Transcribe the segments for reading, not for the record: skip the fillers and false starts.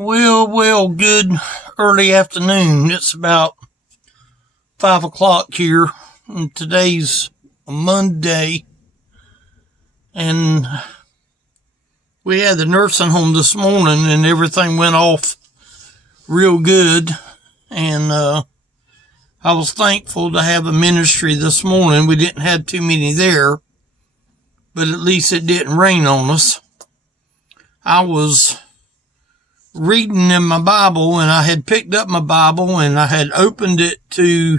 Well, good early afternoon. It's about 5 o'clock here, and today's a Monday, and we had the nursing home this morning, and everything went off real good, and I was thankful to have a ministry this morning. We didn't have too many there, but at least it didn't rain on us. I was reading in my Bible, and I had picked up my Bible and I had opened it to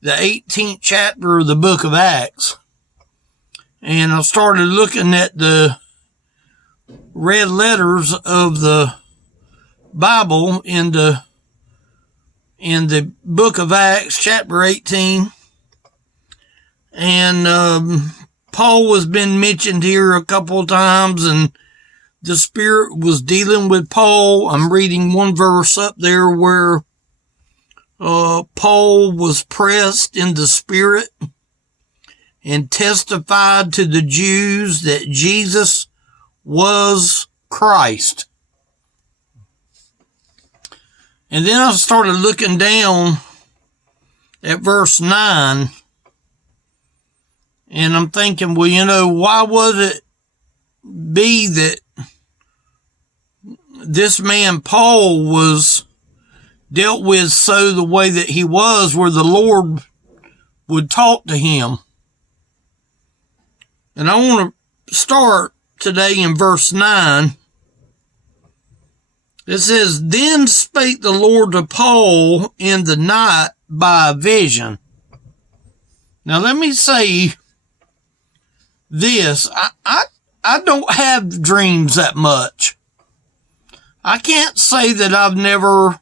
the 18th chapter of the book of Acts. And I started looking at the red letters of the Bible in the book of Acts, chapter 18. And Paul was been mentioned here a couple of times, and the Spirit was dealing with Paul. I'm reading one verse up there where Paul was pressed in the Spirit and testified to the Jews that Jesus was Christ. And then I started looking down at verse 9, and I'm thinking, well, why would it be that this man Paul was dealt with so the way that he was, where the Lord would talk to him? And I want to start today in verse 9. It says, "Then spake the Lord to Paul in the night by a vision." Now let me say this. I don't have dreams that much. I can't say that I've never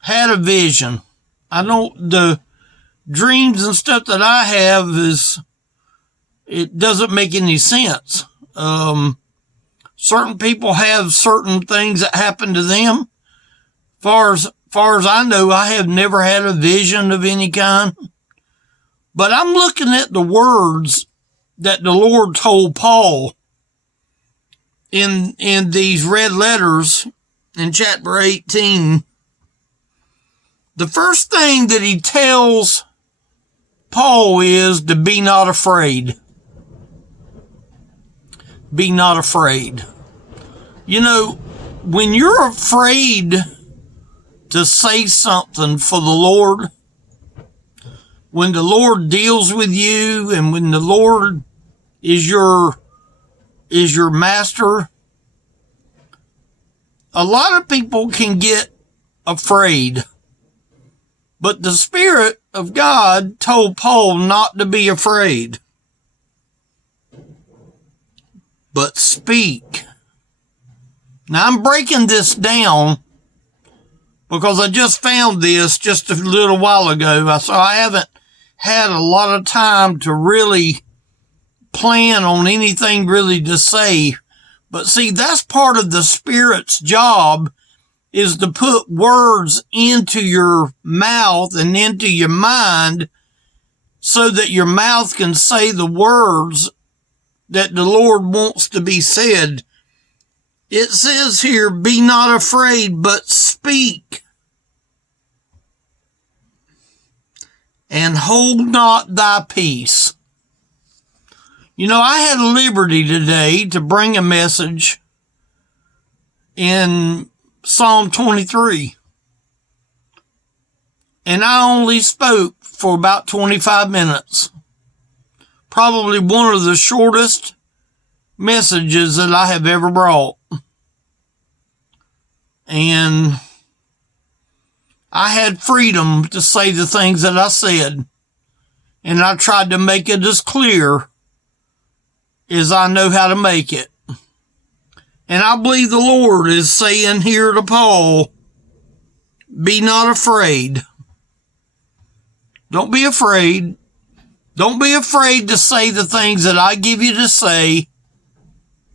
had a vision. The dreams and stuff that I have it doesn't make any sense. Certain people have certain things that happen to them. Far as I know, I have never had a vision of any kind. But I'm looking at the words that the Lord told Paul in these red letters in chapter 18. The first thing that he tells Paul is to be not afraid. Be not afraid. When you're afraid to say something for the Lord, when the Lord deals with you and when the Lord is your master, a lot of people can get afraid. But the Spirit of God told Paul not to be afraid, but speak. Now I'm breaking this down because I just found this just a little while ago. So I haven't had a lot of time to really plan on anything really to say. But see, that's part of the Spirit's job, is to put words into your mouth and into your mind so that your mouth can say the words that the Lord wants to be said. It says here, be not afraid, but speak. And hold not thy peace. I had liberty today to bring a message in Psalm 23. And I only spoke for about 25 minutes. Probably one of the shortest messages that I have ever brought. And I had freedom to say the things that I said. And I tried to make it as clear as I know how to make it. And I believe the Lord is saying here to Paul, be not afraid. Don't be afraid. Don't be afraid to say the things that I give you to say.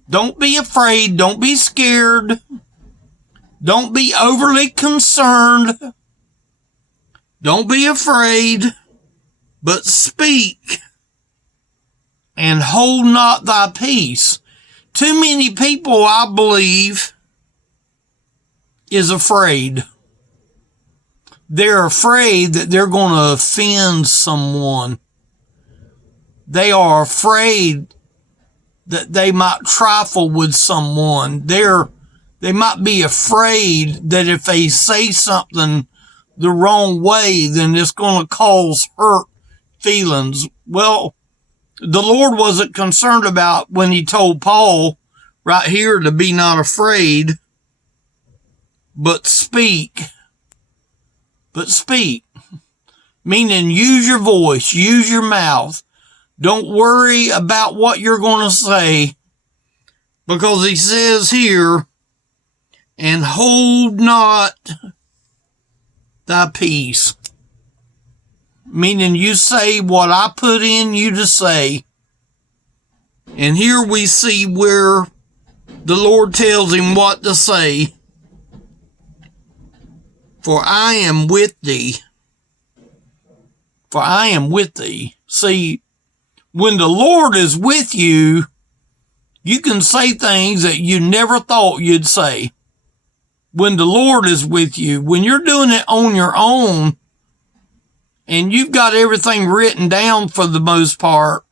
Don't be afraid. Don't be scared. Don't be overly concerned. Don't be afraid, but speak and hold not thy peace. Too many people, I believe, is afraid. They're afraid that they're going to offend someone. They are afraid that they might trifle with someone. They might be afraid that if they say something the wrong way, then it's going to cause hurt feelings. Well, the Lord wasn't concerned about when he told Paul right here to be not afraid, but speak. But speak. Meaning use your voice, use your mouth. Don't worry about what you're going to say, because he says here, and hold not thy peace. Meaning you say what I put in you to say. And here we see where the Lord tells him what to say. For I am with thee. For I am with thee. See, when the Lord is with you, you can say things that you never thought you'd say. When the Lord is with you, when you're doing it on your own, and you've got everything written down for the most part,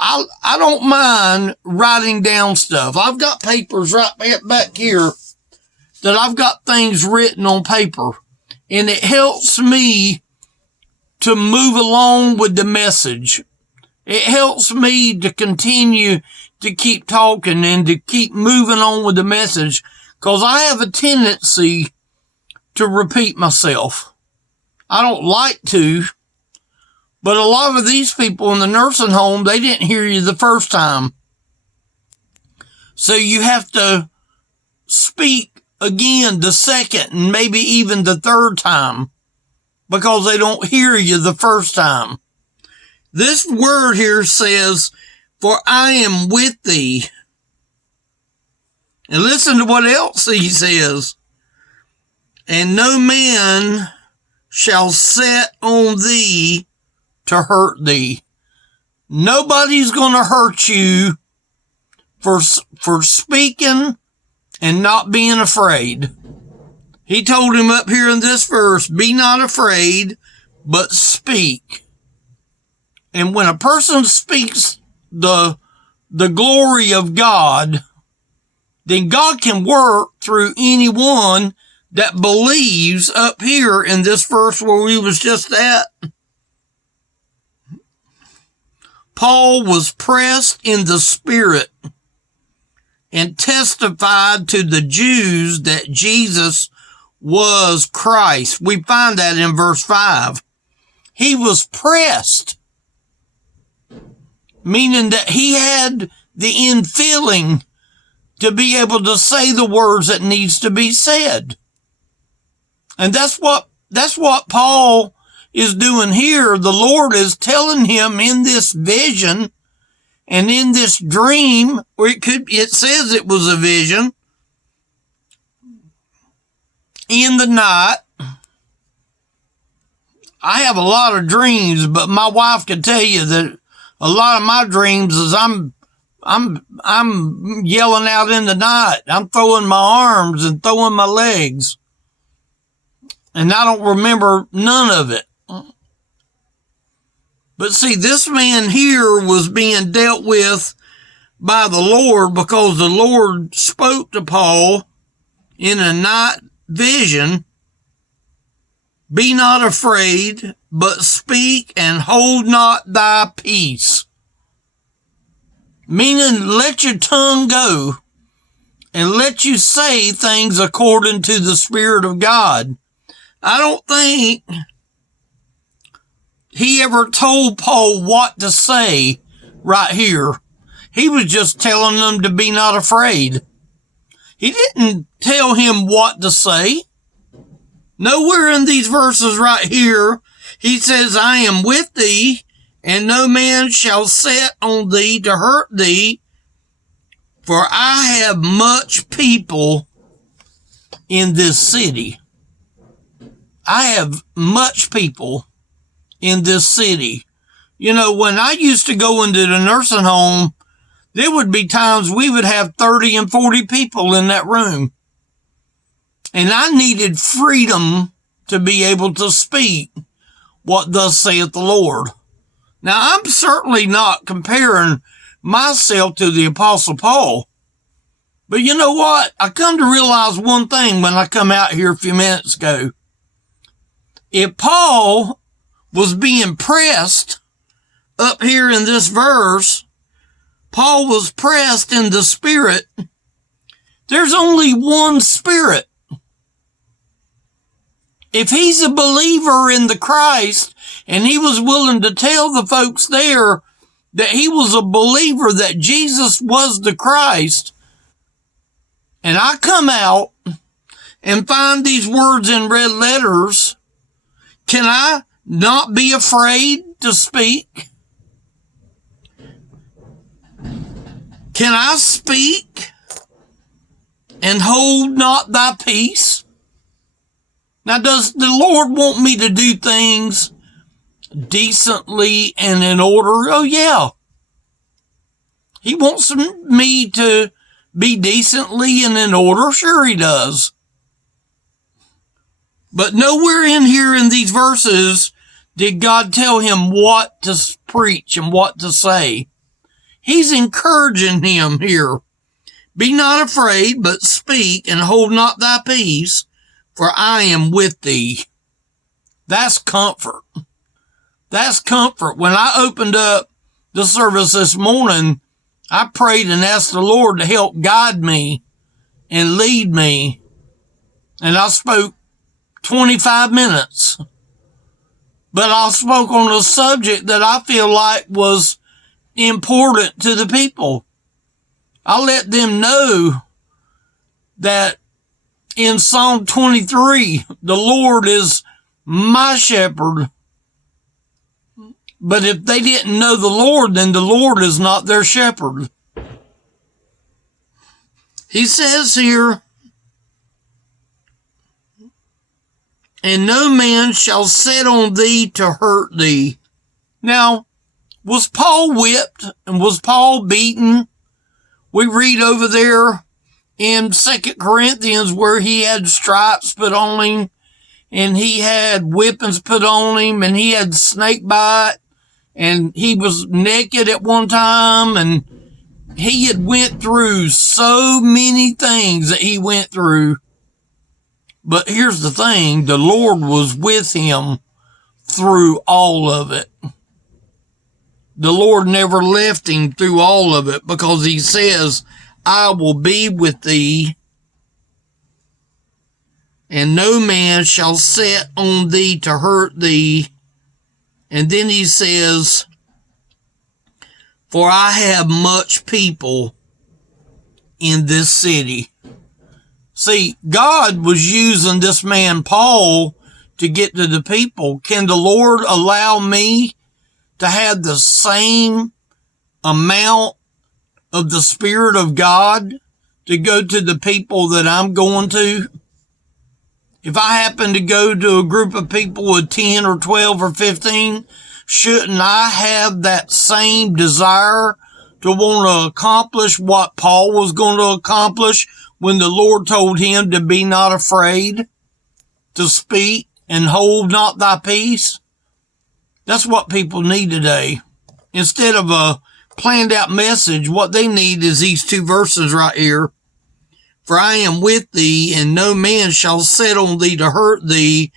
I don't mind writing down stuff. I've got papers right back here that I've got things written on paper, and it helps me to move along with the message. It helps me to continue to keep talking and to keep moving on with the message, because I have a tendency to repeat myself. I don't like to, but a lot of these people in the nursing home, they didn't hear you the first time. So you have to speak again the second and maybe even the third time, because they don't hear you the first time. This word here says, for I am with thee. And listen to what else he says. And no man shall set on thee to hurt thee. Nobody's going to hurt you for speaking and not being afraid. He told him up here in this verse, be not afraid, but speak. And when a person speaks the glory of God, then God can work through anyone that believes up here in this verse where we was just at. Paul was pressed in the spirit and testified to the Jews that Jesus was Christ. We find that in verse 5. He was pressed, meaning that he had the infilling to be able to say the words that needs to be said. And that's what Paul is doing here. The Lord is telling him in this vision and in this dream, or it says it was a vision, in the night. I have a lot of dreams, but my wife can tell you that a lot of my dreams is I'm yelling out in the night. I'm throwing my arms and throwing my legs. And I don't remember none of it. But see, this man here was being dealt with by the Lord, because the Lord spoke to Paul in a night vision. Be not afraid, but speak and hold not thy peace. Meaning, let your tongue go and let you say things according to the Spirit of God. I don't think he ever told Paul what to say right here. He was just telling them to be not afraid. He didn't tell him what to say. Nowhere in these verses right here, he says, I am with thee, and no man shall set on thee to hurt thee, for I have much people in this city. I have much people in this city. You know, when I used to go into the nursing home, there would be times we would have 30 and 40 people in that room. And I needed freedom to be able to speak what thus saith the Lord. Now, I'm certainly not comparing myself to the Apostle Paul. But you know what? I come to realize one thing when I come out here a few minutes ago. If Paul was being pressed up here in this verse, Paul was pressed in the Spirit. There's only one Spirit. If he's a believer in the Christ and he was willing to tell the folks there that he was a believer, that Jesus was the Christ, and I come out and find these words in red letters, can I not be afraid to speak? Can I speak and hold not thy peace? Now, does the Lord want me to do things decently and in order? Oh, yeah. He wants me to be decently and in order. Sure, he does. But nowhere in here in these verses did God tell him what to preach and what to say. He's encouraging him here. Be not afraid, but speak and hold not thy peace, for I am with thee. That's comfort. That's comfort. When I opened up the service this morning, I prayed and asked the Lord to help guide me and lead me. And I spoke 25 minutes. But I spoke on a subject that I feel like was important to the people. I let them know that in Psalm 23, the Lord is my shepherd. But if they didn't know the Lord, then the Lord is not their shepherd. He says here, and no man shall set on thee to hurt thee. Now, was Paul whipped and was Paul beaten? We read over there in 2 Corinthians where he had stripes put on him and he had whippings put on him and he had snake bite and he was naked at one time and he had went through so many things that he went through. But here's the thing, the Lord was with him through all of it. The Lord never left him through all of it because he says, I will be with thee, and no man shall set on thee to hurt thee. And then he says, for I have much people in this city. See, God was using this man Paul to get to the people. Can the Lord allow me to have the same amount of the Spirit of God to go to the people that I'm going to? If I happen to go to a group of people with 10 or 12 or 15, shouldn't I have that same desire to want to accomplish what Paul was going to accomplish when the Lord told him to be not afraid, to speak and hold not thy peace? That's what people need today. Instead of a planned out message, what they need is these two verses right here. For I am with thee, and no man shall set on thee to hurt thee,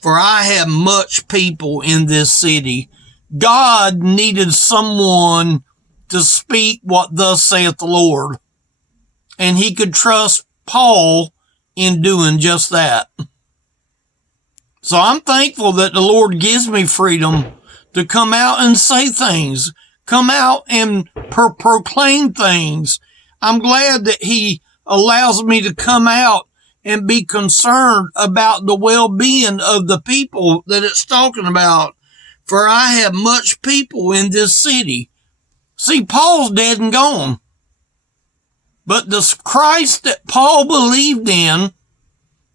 for I have much people in this city. God needed someone to speak what thus saith the Lord. And he could trust Paul in doing just that. So I'm thankful that the Lord gives me freedom to come out and say things, come out and proclaim things. I'm glad that he allows me to come out and be concerned about the well-being of the people that it's talking about. For I have much people in this city. See, Paul's dead and gone. But the Christ that Paul believed in,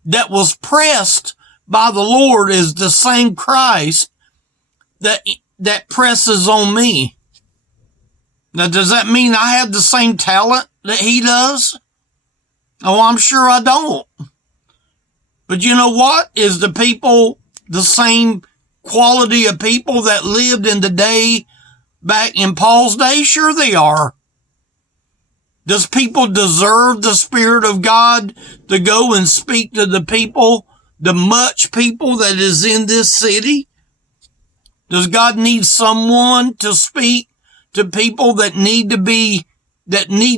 that was pressed by the Lord, is the same Christ that presses on me. Now, does that mean I have the same talent that he does? Oh, I'm sure I don't. But you know what? Is the people the same quality of people that lived in the day back in Paul's day? Sure they are. Does people deserve the Spirit of God to go and speak to the people, the much people that is in this city? Does God need someone to speak to people that need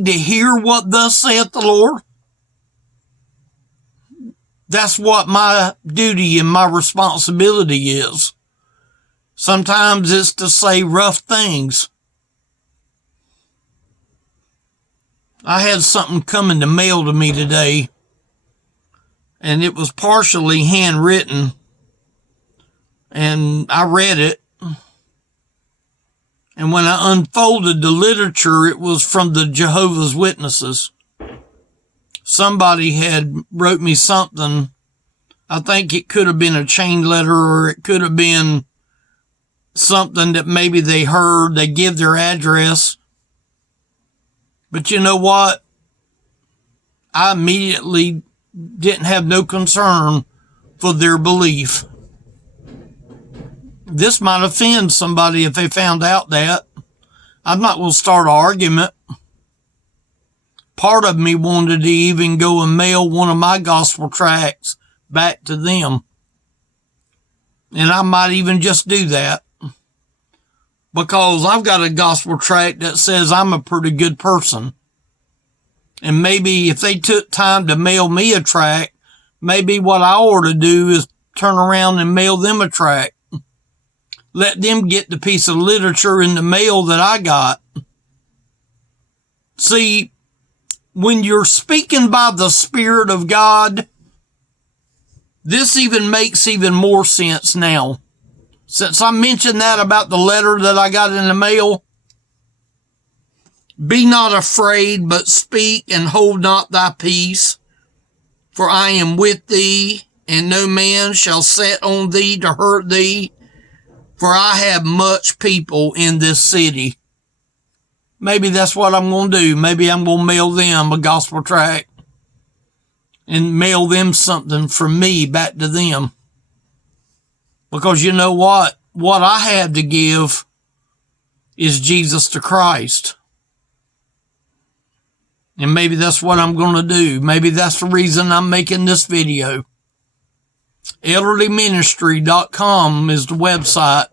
to hear what thus saith the Lord? That's what my duty and my responsibility is. Sometimes it's to say rough things. I had something come in the mail to me today, and it was partially handwritten, and I read it. And when I unfolded the literature, it was from the Jehovah's Witnesses. Somebody had wrote me something. I think it could have been a chain letter, or it could have been something that maybe they heard. They give their address. But you know what? I immediately didn't have no concern for their belief. This might offend somebody if they found out that. I'm not going to start an argument. Part of me wanted to even go and mail one of my gospel tracts back to them. And I might even just do that, because I've got a gospel tract that says I'm a pretty good person. And maybe if they took time to mail me a tract, maybe what I ought to do is turn around and mail them a tract. Let them get the piece of literature in the mail that I got. See, when you're speaking by the Spirit of God, this even makes even more sense now. Since I mentioned that about the letter that I got in the mail, be not afraid, but speak and hold not thy peace, for I am with thee, and no man shall set on thee to hurt thee, for I have much people in this city. Maybe that's what I'm going to do. Maybe I'm going to mail them a gospel tract and mail them something from me back to them. Because you know what? What I have to give is Jesus the Christ. And maybe that's what I'm going to do. Maybe that's the reason I'm making this video. elderlyministry.com is the website.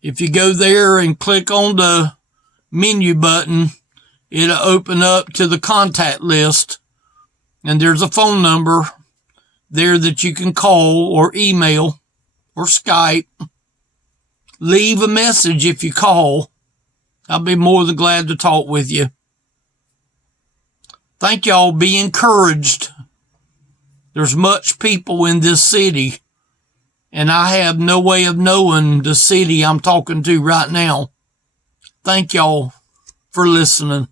If you go there and click on the menu button, it'll open up to the contact list. And there's a phone number there that you can call or email or Skype. Leave a message if you call. I'll be more than glad to talk with you. Thank y'all. Be encouraged. There's much people in this city, and I have no way of knowing the city I'm talking to right now. Thank y'all for listening.